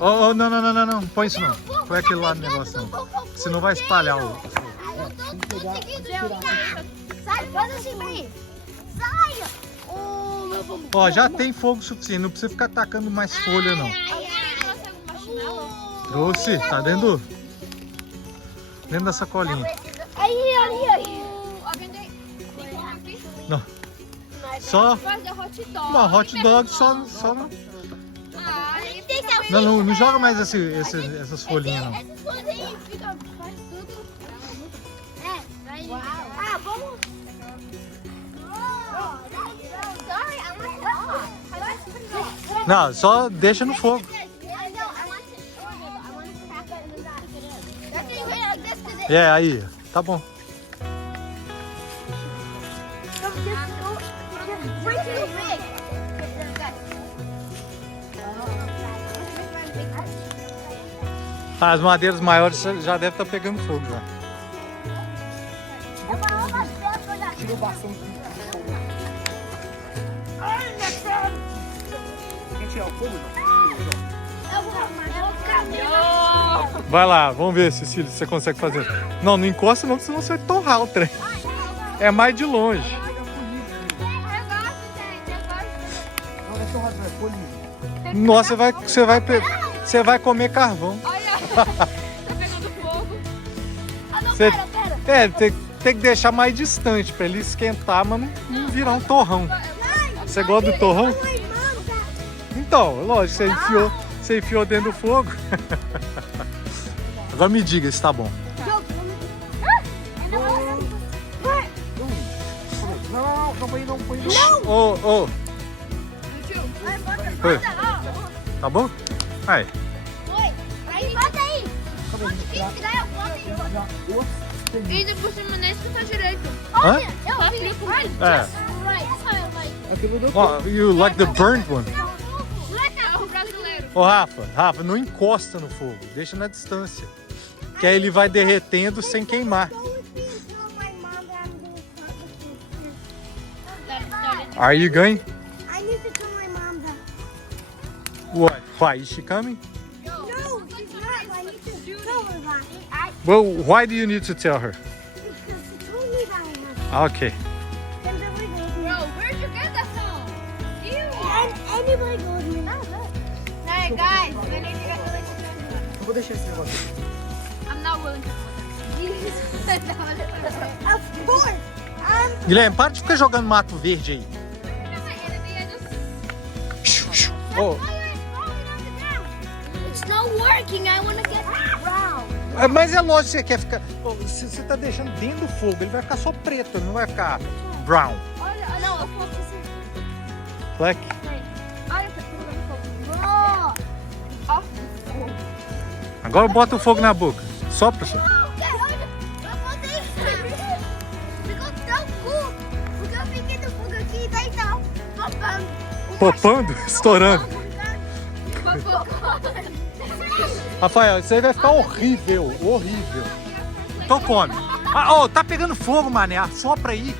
Oh, não, não, não, não, não. Põe isso não. Põe aquele lá no negócio não. Senão vai espalhar o fogo. Sai, faz assim pra mim. Sai! Oh, meu bambu. Ó, já tem fogo suficiente. Não precisa ficar tacando mais folha, não. Trouxe. Tá dentro da sacolinha. Aí. Não. Só Fazer hot dog. uma hot dog, só não. Não joga mais essas folhinhas, não. Essas coisas aí fica, faz tudo. Ah, vamos. Sorry, I want Não, só deixa no fogo. É, aí. Tá bom. As madeiras maiores já devem estar pegando fogo já. Tirou bastante. Quer tirar o fogo? Vai lá, vamos ver, Cecília, se você consegue fazer. Não, não encosta não, senão você vai torrar o trem. É mais de longe. Nossa, você vai comer carvão. Tá pegando fogo. Você, tem que deixar mais distante para ele esquentar, mas não virar um torrão. Você gosta do torrão? Então, lógico, você enfiou dentro do fogo. Agora me diga se tá bom. Não põe não. Ô. Foi. Tá bom? Aí. Aí, bota aí. E ainda por cima nem escuta direito. Hã? É. Oh, you like the burnt one? Carro brasileiro. Ô, Rafa, não encosta no fogo. Deixa na distância. Que aí ele vai derretendo sem queimar. Are you going? I need to tell my mom that. What? Why? Is she coming? No, she's not. I need to tell her that. Well, why do you need to tell her? Because she told me that I have. Okay. And then we go to Bro, where'd you get that from? And anybody goes to me. Hey guys, we need to get the Eu vou deixar esse negócio. I'm not willing to Of course. Guilherme, para de ficar jogando mato verde aí. Oh, It's not working. I want to get brown. mas é lógico que você quer ficar. Oh, se você tá deixando dentro do fogo, ele vai ficar só preto, ele não vai ficar brown. Olha, não, eu posso ser. Black. Olha, bro. Agora bota o fogo na boca. Sopra, só. Olha, eu botei isso. Ficou tão cool. Porque eu fiquei no fogo aqui e daí tá popando. Popando? Estourando. Rafael, isso aí vai ficar horrível. Então come. Ah, tá pegando fogo, mané. Sopra aí.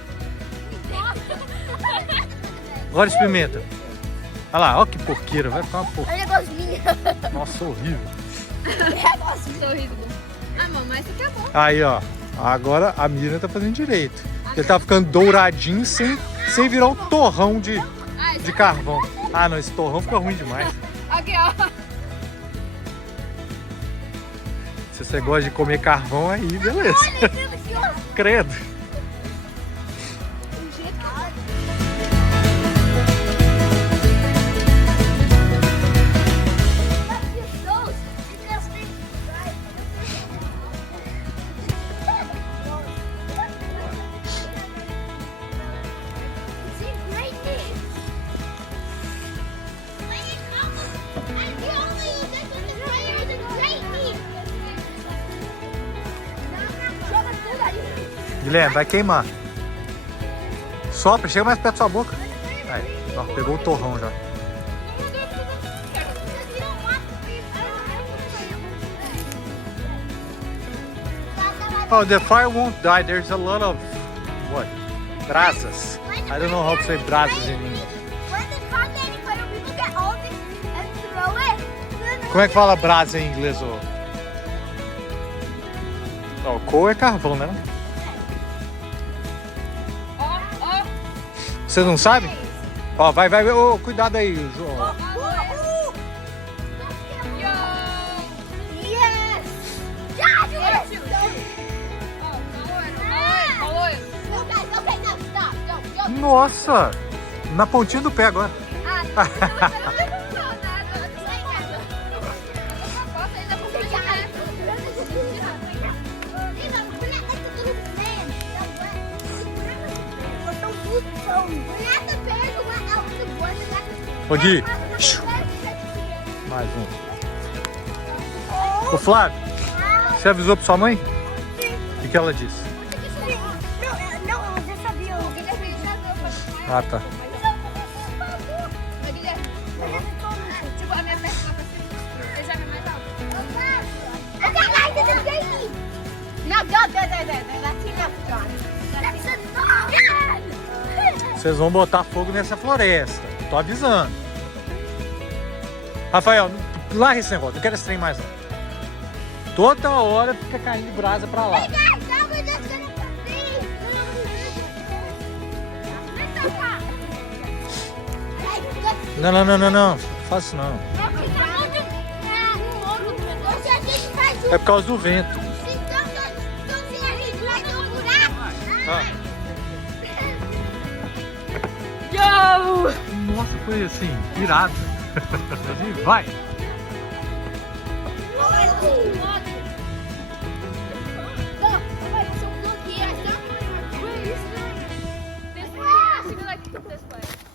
Agora experimenta. Olha lá, ó que porqueira. Vai ficar uma porqueira. Olha gosminha. Nossa, horrível. Sorriso. Ah, mamãe, isso aqui é bom. Aí, ó. Agora a Miriam tá fazendo direito. Ele tá ficando douradinho sem virar um torrão de carvão. Ah, não, esse torrão fica ruim demais. Aqui, ó. Se você gosta de comer carvão, aí beleza. Credo. Guilherme, vai queimar. Sopra, chega mais perto da sua boca. Aí, ó, pegou o torrão já. Oh, the fire won't die. There's a lot of what? Brasas. I don't know how to say brasas in English. When the hot lady fire, people get all this and throw it. Then Como é que fala brasa em inglês? Ó, o coal é carvão, né? Ó, ó. Você não sabe? Ó, vai. Ô, cuidado aí, João. Yes! Yeah, you Yes, did it! Falou. Okay, no, stop. Don't. Nossa! Na pontinha do pé agora. Ô, Gui. Mais um. Ô, Flávio, você avisou pra sua mãe? O que ela disse? Ah, tá. Tipo, a minha perna lá pra cima. Eu já vi mais alto. No, go there. That's enough, John. That's enough! Vocês vão botar fogo nessa floresta. Tô avisando. Rafael, larga esse negócio. Não quero esse trem mais não. Toda hora fica caindo brasa pra lá. Hey guys, now we're just gonna put these. Não. Faça isso não. É por causa do vento. Ah. Yo! Nossa, foi assim, irado. Vai. This way. Like this way.